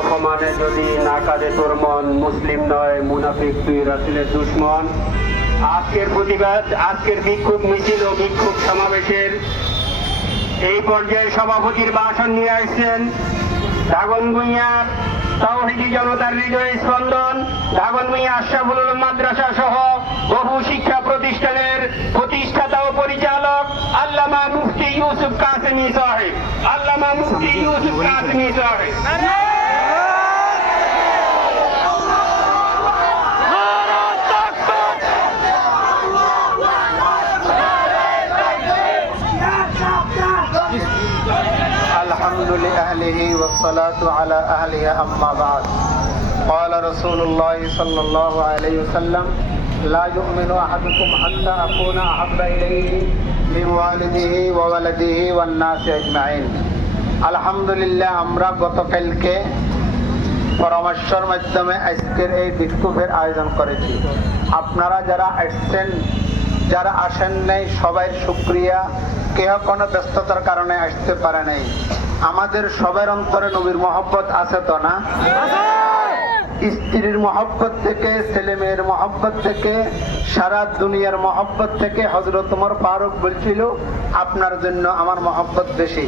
অপমানে যদি না কাঁদে তোর মন, মুসলিম নয়, মুনাফিক, তুই রাসুলের দুশ্মন। আজকের প্রতিবাদ, আজকের বিক্ষোভ মিছিল ও বিক্ষোভ সমাবেশের এই পর্যায়ে সভাপতির ভাষণ নিয়ে আসছেন দাগন ভুঁইয়া তাওহিদি জনতার হৃদয় স্পন্দন। দাগন ভুঁইয়া, আশরাফুল মাদ্রাসা সহ বহু শিক্ষা প্রতিষ্ঠানের প্রতিষ্ঠাতা ও পরিচালক আল্লামা মুফতি ইউসুফ কাসেমি সাহেব। আল্লামা মুফতি ইউসুফ কাসেমি সাহেব। الحمد لأهله والصلاة على أهلها أما بعد قال رسول الله صلى الله عليه وسلم لا يؤمن أحدكم حتى أكون أحب إليه من والده وولده والناس أجمعين আলহামদুলিল্লাহ আমরা গতকালকে পরামর্শের মাধ্যমে আজকের এই বিক্ষোভের আয়োজন করেছি আপনারা যারা আসছেন যারা আসেন নাই, সবাই সুক্রিয়া কেহ কোনো ব্যস্ততার কারণে আসতে পারে নাই। আমাদের সবার অন্তরে নবীর মহব্বত আছে তো না? স্ত্রীর মহব্বত থেকে, ছেলে মেয়ের মহব্বত থেকে, সারা দুনিয়ার মহব্বত থেকে হজরত উমর ফারুক বলছিল, আপনার জন্য আমার মহব্বত বেশি।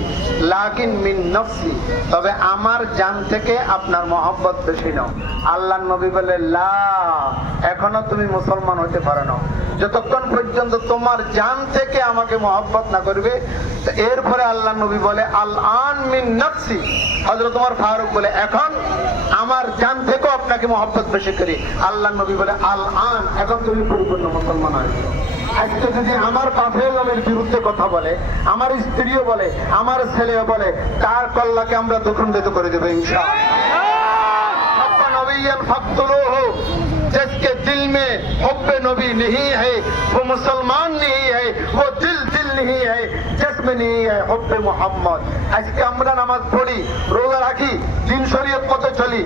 লাকিন মিন নফসি। তবে আমার জান থেকে আপনার মহব্বত বেশি নাও আল্লাহ নবী বলে, লা, এখনও তুমি মুসলমান হতে পারো না। যতক্ষণ পর্যন্ত তোমার জান থেকে আমাকে মহব্বত না করবে এরপরে আল্লাহ নবী বলে হজরত তোমার ফারুক বলে এখন আমার জান থেকে আপনাকে মহব্বত বেশি করি। আল্লাহ নবী বলে আল আন এখন তুমি পরিপূর্ণ মুসলমান আজকে যদি আমার বিরুদ্ধে কথা বলে আমার স্ত্রীও বলে আমার ছেলেও বলে তার কল্লাকে আমরা দুখণ্ডিত করে দেবো ইনশাআল্লাহ। जिसके दिल में हुब्ब नबी नहीं है वो मुसलमान नहीं है वो दिल दिल नहीं है जिसमें नहीं है हुब्ब मोहम्मद আজকে আমরা নামাজ পড়ি রোজা রাখি দিন শরীয়ত মতো চলি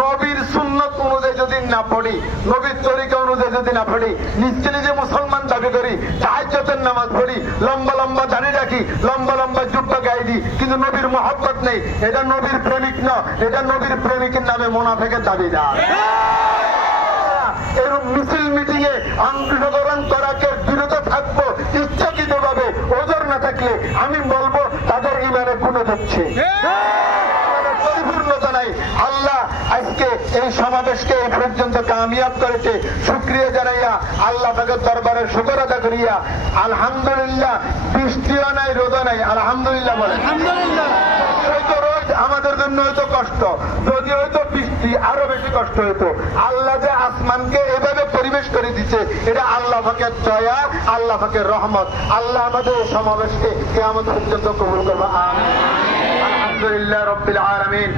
নবীর সুন্নত অনুযায়ী যদি না পড়ি নবীর তরিকা অনুযায়ী যদি না পড়ি নিজে নিজে মুসলমান দাবি করি তাহাজ্জতের নামাজ পড়ি লম্বা লম্বা দাঁড়িয়ে রাখি লম্বা লম্বা জুব্বা গায়ে দিই কিন্তু নবীর মহব্বত নেই এটা নবীর প্রেমিক না এটা নবীর প্রেমিকের নামে মোনাফেকের দাবিদার এরকম মিটিং অংশগ্রহণ করাকে বিরত থাকব ইচ্ছাকৃত ভাবে ওজোর না থাকলে আমি বলব তাদের ইমানে কোনো হচ্ছে পরিপূর্ণতা নাই। আল্লাহ আজকে এই সমাবেশকে এই পর্যন্ত কামিয়াব করেছে। শুক্রিয়া জানাইয়া আল্লাহ তাকে দরবারে শুকর আদা করিয়া আলহামদুলিল্লাহ বৃষ্টিও নাই রোদও নাই আলহামদুলিল্লাহ বলে। হয়তো আমাদের জন্য হয়তো কষ্ট যদি হয়তো বৃষ্টি আরও বেশি কষ্ট হতো আল্লাহ যে আসমানকে এভাবে পরিবেশ করে দিছে। এটা আল্লাহ ফাঁকের দয়া, আল্লাহ ফাঁকের রহমত। আল্লাহ আমাদের সমাবেশকে কে আমাদের পর্যন্ত কবুল করব। আলহামদুলিল্লাহ রবিল আলমিন।